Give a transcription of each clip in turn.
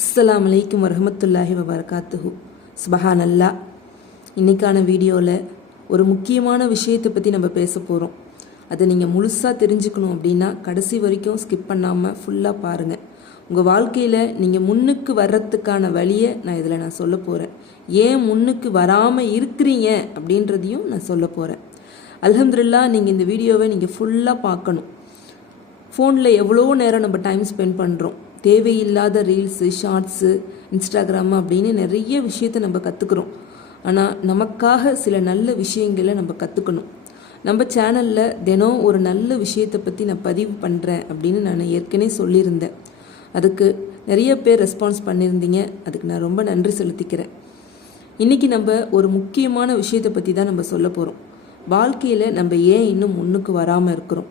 அஸ்ஸலாமு அலைக்கும் வரஹ்மத்துல்லாஹி வபரகாத்துஹு. சுபஹானல்லா. இன்றைக்கான வீடியோவில் ஒரு முக்கியமான விஷயத்தை பற்றி நம்ம பேச போகிறோம். அதை நீங்கள் முழுசாக தெரிஞ்சுக்கணும் அப்படின்னா கடைசி வரைக்கும் ஸ்கிப் பண்ணாமல் ஃபுல்லாக பாருங்கள். உங்கள் வாழ்க்கையில் நீங்கள் முன்னுக்கு வர்றதுக்கான வழியை நான் சொல்ல போகிறேன். ஏன் முன்னுக்கு வராமல் இருக்கிறீங்க அப்படின்றதையும் நான் சொல்ல போகிறேன். அல்ஹம்துலில்லாஹ், நீங்கள் இந்த வீடியோவை நீங்கள் ஃபுல்லாக பார்க்கணும். ஃபோனில் எவ்வளோ நேரம் நம்ம டைம் ஸ்பெண்ட் பண்ணுறோம். தேவையில்லாத ரீல்ஸு, ஷார்ட்ஸு, இன்ஸ்டாகிராம் அப்படின்னு நிறைய விஷயத்தை நம்ம கற்றுக்குறோம். ஆனால் நமக்காக சில நல்ல விஷயங்களை நம்ம கற்றுக்கணும். நம்ம சேனலில் தினம் ஒரு நல்ல விஷயத்தை பற்றி நான் பதிவு பண்ணுறேன் அப்படின்னு நான் ஏற்கனவே சொல்லியிருந்தேன். அதுக்கு நிறைய பேர் ரெஸ்பான்ஸ் பண்ணியிருந்தீங்க. அதுக்கு நான் ரொம்ப நன்றி செலுத்திக்கிறேன். இன்றைக்கி நம்ம ஒரு முக்கியமான விஷயத்தை பற்றி தான் நம்ம சொல்ல போகிறோம். வாழ்க்கையில் நம்ம ஏன் இன்னும் முன்னுக்கு வராமல் இருக்கிறோம்,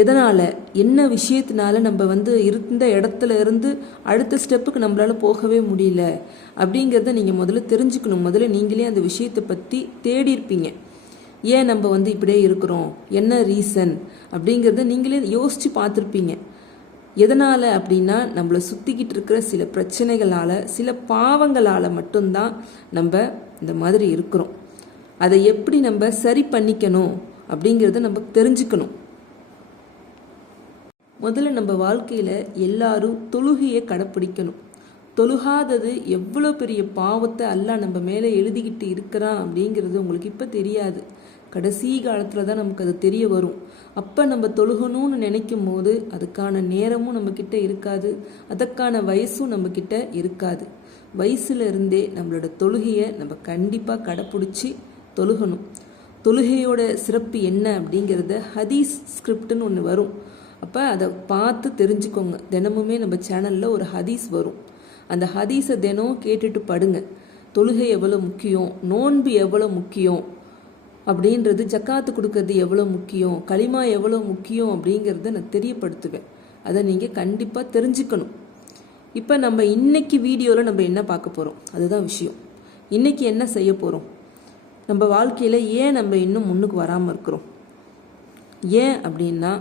எதனால், என்ன விஷயத்தினால நம்ம இருந்த இடத்துல இருந்து அடுத்த ஸ்டெப்புக்கு நம்மளால் போகவே முடியல அப்படிங்கிறத நீங்கள் முதல்ல தெரிஞ்சுக்கணும். முதல்ல நீங்களே அந்த விஷயத்தை பற்றி தேடி இருப்பீங்க. ஏன் நம்ம இப்படியே இருக்கிறோம், என்ன ரீசன் அப்படிங்கிறத நீங்களே யோசித்து பார்த்துருப்பீங்க. எதனால் அப்படின்னா நம்மளை சுற்றிக்கிட்டு இருக்கிற சில பிரச்சனைகளால், சில பாவங்களால் மட்டும்தான் நம்ம இந்த மாதிரி இருக்கிறோம். அதை எப்படி நம்ம சரி பண்ணிக்கணும் அப்படிங்கிறத நம்ம தெரிஞ்சுக்கணும். முதல்ல நம்ம வாழ்க்கையில் எல்லாரும் தொழுகையை கடைப்பிடிக்கணும். தொழுகாதது எவ்வளோ பெரிய பாவத்தை அல்லாஹ் நம்ம மேலே எழுதிக்கிட்டு இருக்கிறான் அப்படிங்கிறது உங்களுக்கு இப்போ தெரியாது. கடைசி காலத்தில் தான் நமக்கு அது தெரிய வரும். அப்போ நம்ம தொழுகணும்னு நினைக்கும் போது அதுக்கான நேரமும் நம்மக்கிட்ட இருக்காது, அதற்கான வயசும் நம்மக்கிட்ட இருக்காது. வயசுல இருந்தே நம்மளோட தொழுகையை நம்ம கண்டிப்பாக கடைப்பிடிச்சி தொழுகணும். தொழுகையோட சிறப்பு என்ன அப்படிங்கிறத ஹதீஸ் ஸ்கிரிப்டுன்னு ஒன்று வரும். அப்போ அதை பார்த்து தெரிஞ்சுக்கோங்க. தினமுமே நம்ம சேனலில் ஒரு ஹதீஸ் வரும். அந்த ஹதீஸை தினம் கேட்டுட்டு படுங்க. தொழுகை எவ்வளோ முக்கியம், நோன்பு எவ்வளோ முக்கியம் அப்படின்றது, ஜக்காத்து கொடுக்கறது எவ்வளோ முக்கியம், களிமா எவ்வளோ முக்கியம் அப்படிங்கிறத நான் தெரியப்படுத்துவேன். அதை நீங்கள் கண்டிப்பாக தெரிஞ்சுக்கணும். இப்போ நம்ம இன்னைக்கு வீடியோவில் நம்ம என்ன பார்க்க போகிறோம், அதுதான் விஷயம். இன்னைக்கு என்ன செய்ய போகிறோம், நம்ம வாழ்க்கையில் ஏன் நம்ம இன்னும் முன்னுக்கு வராமல் இருக்கிறோம். ஏன் அப்படின்னா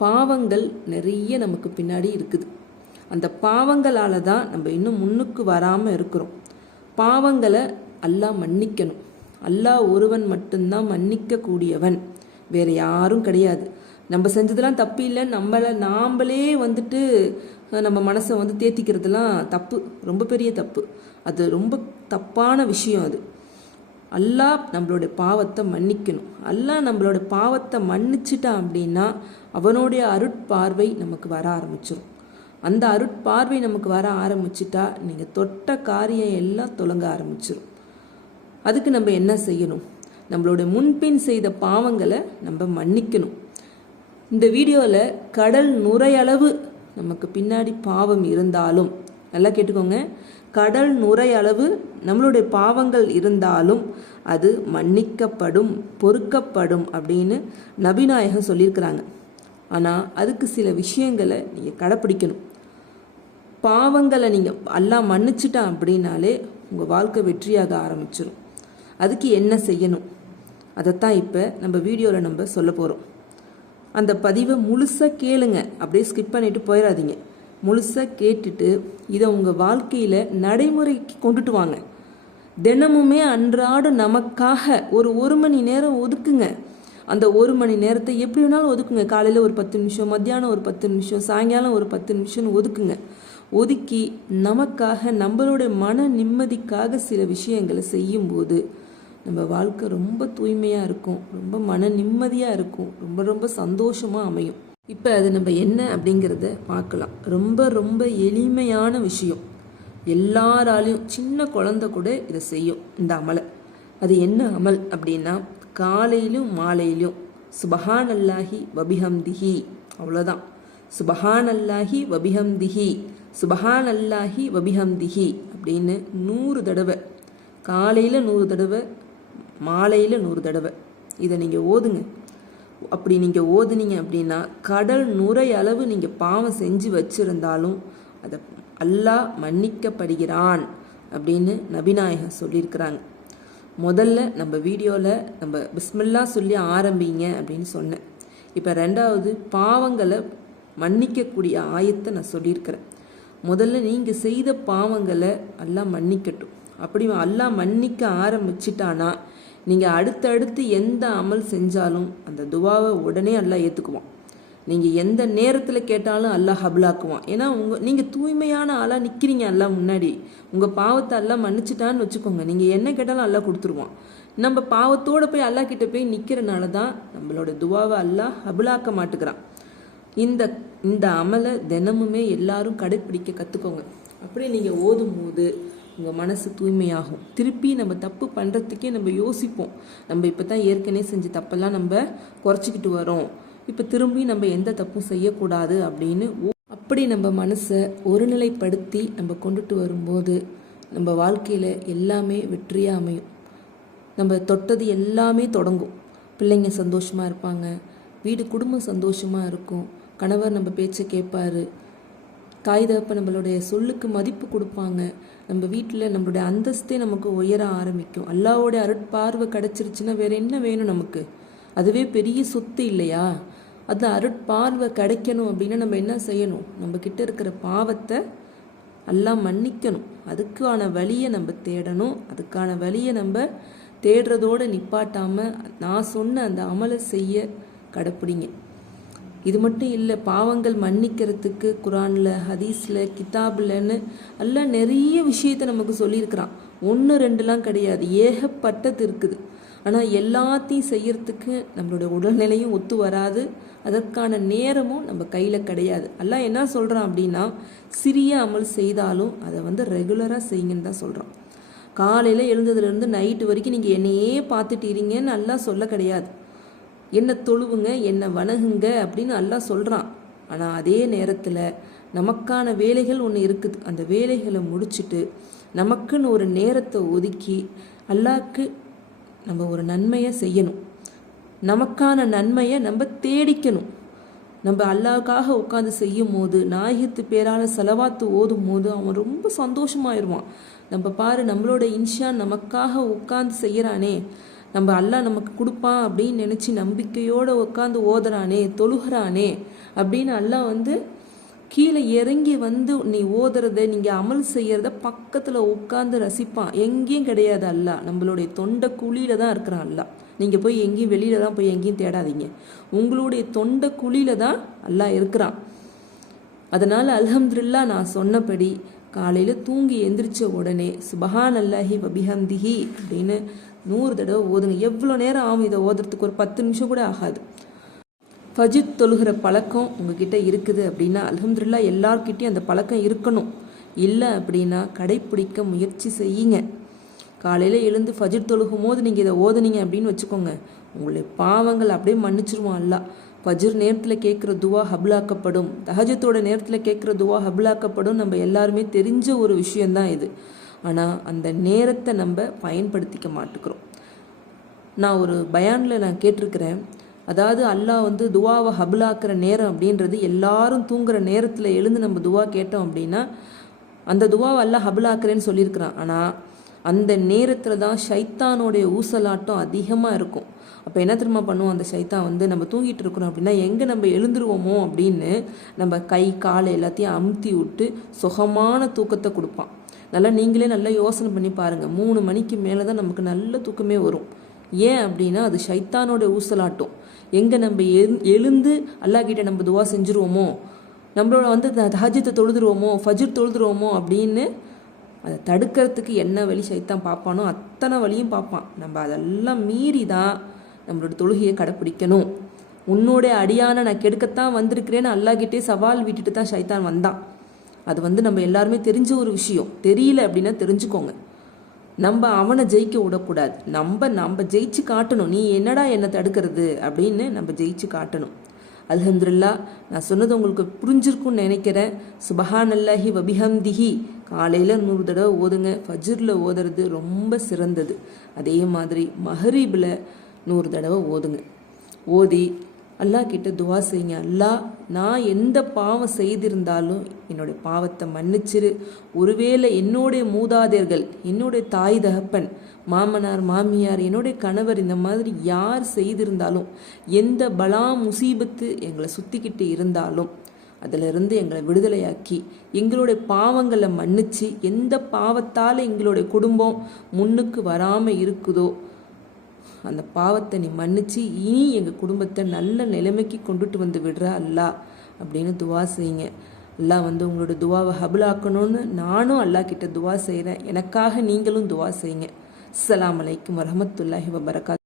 பாவங்கள் நிறைய நமக்கு பின்னாடி இருக்குது. அந்த பாவங்களால் தான் நம்ம இன்னும் முன்னுக்கு வராமல் இருக்கிறோம். பாவங்களை அல்லாஹ் மன்னிக்கணும். அல்லாஹ் ஒருவன் மட்டும்தான் மன்னிக்க கூடியவன், வேறு யாரும் கிடையாது. நம்ம செஞ்சதெல்லாம் தப்பு இல்லை, நாமளே நம்ம மனசை தேத்திக்கிறதுலாம் தப்பு, ரொம்ப பெரிய தப்பு. அது ரொம்ப தப்பான விஷயம். அது அல்லாஹ் நம்மளோட பாவத்தை மன்னிக்கணும். அல்லாஹ் நம்மளோட பாவத்தை மன்னிச்சிட்டான் அப்படின்னா அவனுடைய அருட்பார்வை நமக்கு வர ஆரம்பிச்சிடும். அந்த அருட்பார்வை நமக்கு வர ஆரம்பிச்சிட்டா நீங்கள் தொட்ட காரியம் எல்லாம் தொடங்க ஆரம்பிச்சிடும். அதுக்கு நம்ம என்ன செய்யணும், நம்மளோட முன்பின் செய்த பாவங்களை நம்ம மன்னிக்கணும். இந்த வீடியோவில் கடல் நுரையளவு நமக்கு பின்னாடி பாவம் இருந்தாலும், நல்லா கேட்டுக்கோங்க, கடல் நுரையளவு நம்மளுடைய பாவங்கள் இருந்தாலும் அது மன்னிக்கப்படும், பொறுக்கப்படும் அப்படின்னு நபிநாயகம் சொல்லியிருக்கிறாங்க. ஆனால் அதுக்கு சில விஷயங்களை நீங்கள் கடைப்பிடிக்கணும். பாவங்களை நீங்கள் எல்லாம் மன்னிச்சிட்டான் அப்படின்னாலே உங்கள் வாழ்க்கை வெற்றியாக ஆரம்பிச்சிடும். அதுக்கு என்ன செய்யணும், அதைத்தான் இப்போ நம்ம வீடியோவில் நம்ம சொல்ல போகிறோம். அந்த பதிவை முழுசாக கேளுங்க, அப்படியே ஸ்கிப் பண்ணிட்டு போயிடாதீங்க. முழுசாக கேட்டுட்டு இதை உங்கள் வாழ்க்கையில் நடைமுறைக்கு கொண்டுட்டு வாங்க. தினமுமே அன்றாட நமக்காக ஒரு மணி நேரம் ஒதுக்குங்க. அந்த 1 மணி நேரத்தை எப்படி வேணாலும் ஒதுக்குங்க. காலையில் ஒரு 10 நிமிஷம், மத்தியானம் ஒரு 10 நிமிஷம், சாயங்காலம் ஒரு 10 நிமிஷம் ஒதுக்குங்க. ஒதுக்கி நமக்காக, நம்மளுடைய மன நிம்மதிக்காக சில விஷயங்களை செய்யும்போது நம்ம வாழ்க்கை ரொம்ப தூய்மையாக இருக்கும், ரொம்ப மன நிம்மதியாக இருக்கும், ரொம்ப ரொம்ப சந்தோஷமாக அமையும். இப்போ அது நம்ம என்ன அப்படிங்கிறத பார்க்கலாம். ரொம்ப ரொம்ப எளிமையான விஷயம், எல்லாராலையும், சின்ன குழந்தை கூட இதை செய்யும் இந்த அமலை. அது என்ன அமல் அப்படின்னா, காலையிலும் மாலையிலும் சுபஹான் அல்லாஹி வபிஹம்திஹி, அவ்வளோதான். சுபஹான் அல்லாஹி வபிஹம்திஹி, சுபஹான் அல்லாஹி வபிஹம்திஹி அப்படின்னு 100 தடவை, காலையில் 100 தடவை, மாலையில் 100 தடவை இதை நீங்கள் ஓதுங்க. அப்படி நீங்கள் ஓதுனீங்க அப்படின்னா கடல் நுரை அளவு நீங்கள் பாவம் செஞ்சு வச்சிருந்தாலும் அதை அல்லாஹ் மன்னிக்கப்படுகிறான் அப்படின்னு நபிநாயகம் சொல்லியிருக்கிறாங்க. முதல்ல நம்ம வீடியோவில் நம்ம பிஸ்மில்லா சொல்லி ஆரம்பிங்க அப்படின்னு சொன்னேன். இப்போ 2வது பாவங்களை மன்னிக்கக்கூடிய ஆயத்தை நான் சொல்லியிருக்கிறேன். முதல்ல நீங்கள் செய்த பாவங்களை அல்லாஹ் மன்னிக்கட்டும். அப்படி அல்லாஹ் மன்னிக்க ஆரம்பிச்சிட்டானா நீங்கள் அடுத்தடுத்து எந்த அமல் செஞ்சாலும் அந்த துவாவை உடனே அல்லாஹ் ஏற்றுக்குவான். நீங்கள் எந்த நேரத்தில் கேட்டாலும் அல்லாஹ் ஹபுலாக்குவான். ஏன்னா நீங்கள் தூய்மையான ஆளாக நிற்கிறீங்க அல்லாஹ் முன்னாடி. உங்கள் பாவத்தை அல்லாஹ் மன்னிச்சிட்டான்னு வச்சுக்கோங்க, நீங்கள் என்ன கேட்டாலும் அல்லாஹ் கொடுத்துருவான். நம்ம பாவத்தோடு போய் அல்லாஹ் கிட்ட போய் நிற்கிறனால தான் நம்மளோட துவாவை அல்லாஹ் ஹபுலாக்க மாட்டுக்கிறான். இந்த அமலை தினமுமே எல்லாரும் கடைப்பிடிக்க கற்றுக்கோங்க. அப்படியே நீங்கள் ஓதும் போது உங்கள் மனசு தூய்மையாகும். திருப்பி நம்ம தப்பு பண்ணுறதுக்கே நம்ம யோசிப்போம். நம்ம இப்போ தான் ஏற்கனவே செஞ்ச தப்பெல்லாம் நம்ம குறைச்சிக்கிட்டு வரோம், இப்போ திரும்பி நம்ம எந்த தப்பும் செய்யக்கூடாது அப்படின்னு அப்படி நம்ம மனசை ஒருநிலைப்படுத்தி நம்ம கொண்டுட்டு வரும்போது நம்ம வாழ்க்கையில் எல்லாமே வெற்றியாக அமையும். நம்ம தொட்டது எல்லாமே தொடங்கும். பிள்ளைங்க சந்தோஷமாக இருப்பாங்க, வீடு குடும்பம் சந்தோஷமாக இருக்கும், கணவர் நம்ம பேச்சை கேட்பாரு, தாய் தகப்ப நம்மளுடைய சொல்லுக்கு மதிப்பு கொடுப்பாங்க, நம்ம வீட்டில் நம்மளுடைய அந்தஸ்தே நமக்கு உயர ஆரம்பிக்கும். அல்லாஹ்வோட அருட்பார்வை கிடச்சிருச்சுன்னா வேறு என்ன வேணும் நமக்கு? அதுவே பெரிய சொத்து இல்லையா? அது அருட்பார்வை கிடைக்கணும் அப்படின்னா நம்ம என்ன செய்யணும்? நம்ம கிட்ட இருக்கிற பாவத்தை அல்லாஹ் மன்னிக்கணும். அதுக்கான வழியை நம்ம தேடணும். அதுக்கான வழியை நம்ம தேடுறதோடு நிப்பாட்டாமல் நான் சொன்ன அந்த அமலை செய்ய கடைப்பிடிங்க. இது மட்டும் இல்லை, பாவங்கள் மன்னிக்கிறதுக்கு குரானில், ஹதீஸில், கிதாபில்னு எல்லாம் நிறைய விஷயத்தை நமக்கு சொல்லியிருக்கிறான். 1-2 கிடையாது, ஏகப்பட்டது இருக்குது. ஆனால் எல்லாத்தையும் செய்யறதுக்கு நம்மளோட உடல்நிலையும் ஒத்து வராது, அதற்கான நேரமும் நம்ம கையில் கிடையாது. எல்லாம் என்ன சொல்கிறான் அப்படின்னா, சிறிய அமல் செய்தாலும் அதை ரெகுலராக செய்யுங்கன்னு தான் சொல்கிறான். காலையில் எழுந்ததுலேருந்து நைட்டு வரைக்கும் நீங்கள் என்னையே பார்த்துட்டு இருங்கன்னு நல்லா சொல்ல கிடையாது. என்ன தொழுவுங்க, என்ன வணங்குங்க அப்படின்னு அல்லாஹ் சொல்கிறான். ஆனால் அதே நேரத்தில் நமக்கான வேலைகள் ஒன்று இருக்குது. அந்த வேலைகளை முடிச்சுட்டு நமக்குன்னு ஒரு நேரத்தை ஒதுக்கி அல்லாஹ்க்கு நம்ம ஒரு நன்மையை செய்யணும். நமக்கான நன்மையை நம்ம தேடிக்கணும். நம்ம அல்லாஹ்க்காக உட்காந்து செய்யும் போது, நாயகத்து பேரால் செலவாத்து ஓதும் போது அவன் ரொம்ப சந்தோஷமாயிருவான். நம்ம பாரு, நம்மளோட இன்ஷான் நமக்காக உட்காந்து செய்கிறானே, நம்ம அல்லாஹ் நமக்கு கொடுப்பான் அப்படின்னு நினச்சி நம்பிக்கையோடு உட்காந்து ஓதுறானே, தொழுகிறானே அப்படின்னு அல்லாஹ் கீழே இறங்கி நீ ஓதுறத, நீங்கள் அமல் செய்கிறத பக்கத்தில் உட்காந்து ரசிப்பான். எங்கேயும் கிடையாது அல்லாஹ், நம்மளுடைய தொண்டை குழியில தான் இருக்கிறான் அல்லாஹ். நீங்கள் போய் எங்கேயும் வெளியில தான் போய் எங்கேயும் தேடாதீங்க, உங்களுடைய தொண்டை குழியில தான் அல்லாஹ் இருக்கிறான். அதனால் அல்ஹம்துலில்லாஹ் நான் சொன்னபடி காலையில் தூங்கி எந்திரிச்ச உடனே சுபஹான் அல்லாஹி வபிஹம்திஹி அப்படின்னு 100 தடவை ஓதுங்க. எவ்வளோ நேரம் ஆகும் இதை ஓதுறதுக்கு? ஒரு 10 நிமிஷம் கூட ஆகாது. ஃபஜ்ர் தொழுகிற பழக்கம் உங்ககிட்ட இருக்குது அப்படின்னா அல்ஹம்துலில்லாஹ் எல்லார்கிட்டையும் அந்த பழக்கம் இருக்கணும். இல்லை அப்படின்னா கடைப்பிடிக்க முயற்சி செய்யுங்க. காலையில் எழுந்து ஃபஜ்ர் தொழுகும் போது நீங்கள் இதை ஓதுனீங்க அப்படின்னு வச்சுக்கோங்க, உங்களுடைய பாவங்கள் அப்படியே மன்னிச்சிருவான் அல்லாஹ். ஃபஜ்ர் நேரத்தில் கேட்குற துவா ஹபுலாக்கப்படும், தஹஜ்ஜுதோட நேரத்தில் கேட்குற துவா ஹபுலாக்கப்படும். நம்ம எல்லாருமே தெரிஞ்ச ஒரு விஷயந்தான் இது. ஆனால் அந்த நேரத்தை நம்ம பயன்படுத்திக்க மாட்டுக்கிறோம். நான் ஒரு பயானில் நான் கேட்டிருக்கிறேன், அதாவது அல்லாஹ் துவாவை ஹபுலாக்குற நேரம் அப்படின்றது எல்லாரும் தூங்குற நேரத்தில் எழுந்து நம்ம துவா கேட்டோம் அப்படின்னா அந்த துவாவை அல்லாஹ் ஹபுலாக்குறேன்னு சொல்லியிருக்கிறான். ஆனால் அந்த நேரத்தில் தான் ஷைத்தானோடைய ஊசலாட்டம் அதிகமாக இருக்கும். அப்போ என்ன திரும்ப பண்ணுவோம், அந்த ஷைத்தான் நம்ம தூங்கிட்டு இருக்கிறோம் அப்படின்னா எங்கே நம்ம எழுந்துருவோமோ அப்படின்னு நம்ம கை காலை எல்லாத்தையும் அமுத்தி விட்டு சுகமான தூக்கத்தை கொடுப்பான். நீங்களே நல்லா யோசனை பண்ணி பாருங்கள், 3 மணிக்கு மேலே தான் நமக்கு நல்ல தூக்கமே வரும். ஏன் அப்படின்னா அது ஷைத்தானோட ஊசலாட்டம். எங்கே நம்ம எழுந்து அல்லாஹ்கிட்ட நம்ம துவா செஞ்சுருவோமோ, நம்மளோட தஹஜ்ஜத்தை தொழுதுருவோமோ, ஃபஜ்ர் தொழுதுருவோமோ அப்படின்னு அதை தடுக்கிறதுக்கு என்ன வழி ஷைத்தான் பார்ப்பானோ அத்தனை வழியும் பார்ப்பான். நம்ம அதெல்லாம் மீறி தான் நம்மளோட தொழுகையை கடைப்பிடிக்கணும். உன்னோட அடியான நான் கெடுக்கத்தான் வந்திருக்கிறேன்னு அல்லாஹ்கிட்டே சவால் விட்டுட்டு தான் ஷைத்தான் வந்தான். அது நம்ம எல்லாருமே தெரிஞ்ச ஒரு விஷயம். தெரியல அப்படின்னா தெரிஞ்சுக்கோங்க. நம்ம அவனை ஜெயிக்க விடக்கூடாது. நம்ம ஜெயிச்சு காட்டணும். நீ என்னடா என்னை தடுக்கிறது அப்படின்னு நம்ம ஜெயிச்சு காட்டணும். அல்ஹம்துலில்லாஹ் நான் சொன்னது உங்களுக்கு புரிஞ்சிருக்கும்னு நினைக்கிறேன். சுபஹான் அல்லாஹி வபிஹம்திஹி காலையில் 100 தடவை ஓதுங்க. ஃபஜ்ரில் ஓதுறது ரொம்ப சிறந்தது. அதே மாதிரி மஹ்ரிபில் 100 தடவை ஓதுங்க. ஓதி அல்லாஹ் கிட்ட துவா செய்யுங்க. அல்லாஹ் நான் எந்த பாவம் செய்திருந்தாலும் என்னுடைய பாவத்தை மன்னிச்சிரு. ஒருவேளை என்னுடைய மூதாதையர்கள், என்னுடைய தாய் தகப்பன், மாமனார் மாமியார், என்னுடைய கணவர் இந்த மாதிரி யார் செய்திருந்தாலும், எந்த பலா முசீபத்து எங்களை சுற்றிக்கிட்டு இருந்தாலும் அதிலிருந்து எங்களை விடுதலையாக்கி எங்களுடைய பாவங்களை மன்னிச்சு, எந்த பாவத்தால் எங்களுடைய குடும்பம் முன்னுக்கு வராமல் இருக்குதோ அந்த பாவத்தை நீ மன்னிச்சு இனி எங்கள் குடும்பத்தை நல்ல நிலைமைக்கு கொண்டுட்டு வந்து விடுற அல்லா அப்படின்னு துவா செய்யுங்க. அல்லாஹ் உங்களோட துவாவை ஹபுலாக்கணும்னு நானும் அல்லாஹ் கிட்ட துவா செய்கிறேன். எனக்காக நீங்களும் துவா செய்யுங்க. அஸ்ஸலாமு அலைக்கும் வரஹ்மத்துல்லாஹி வபரகாத்துஹு.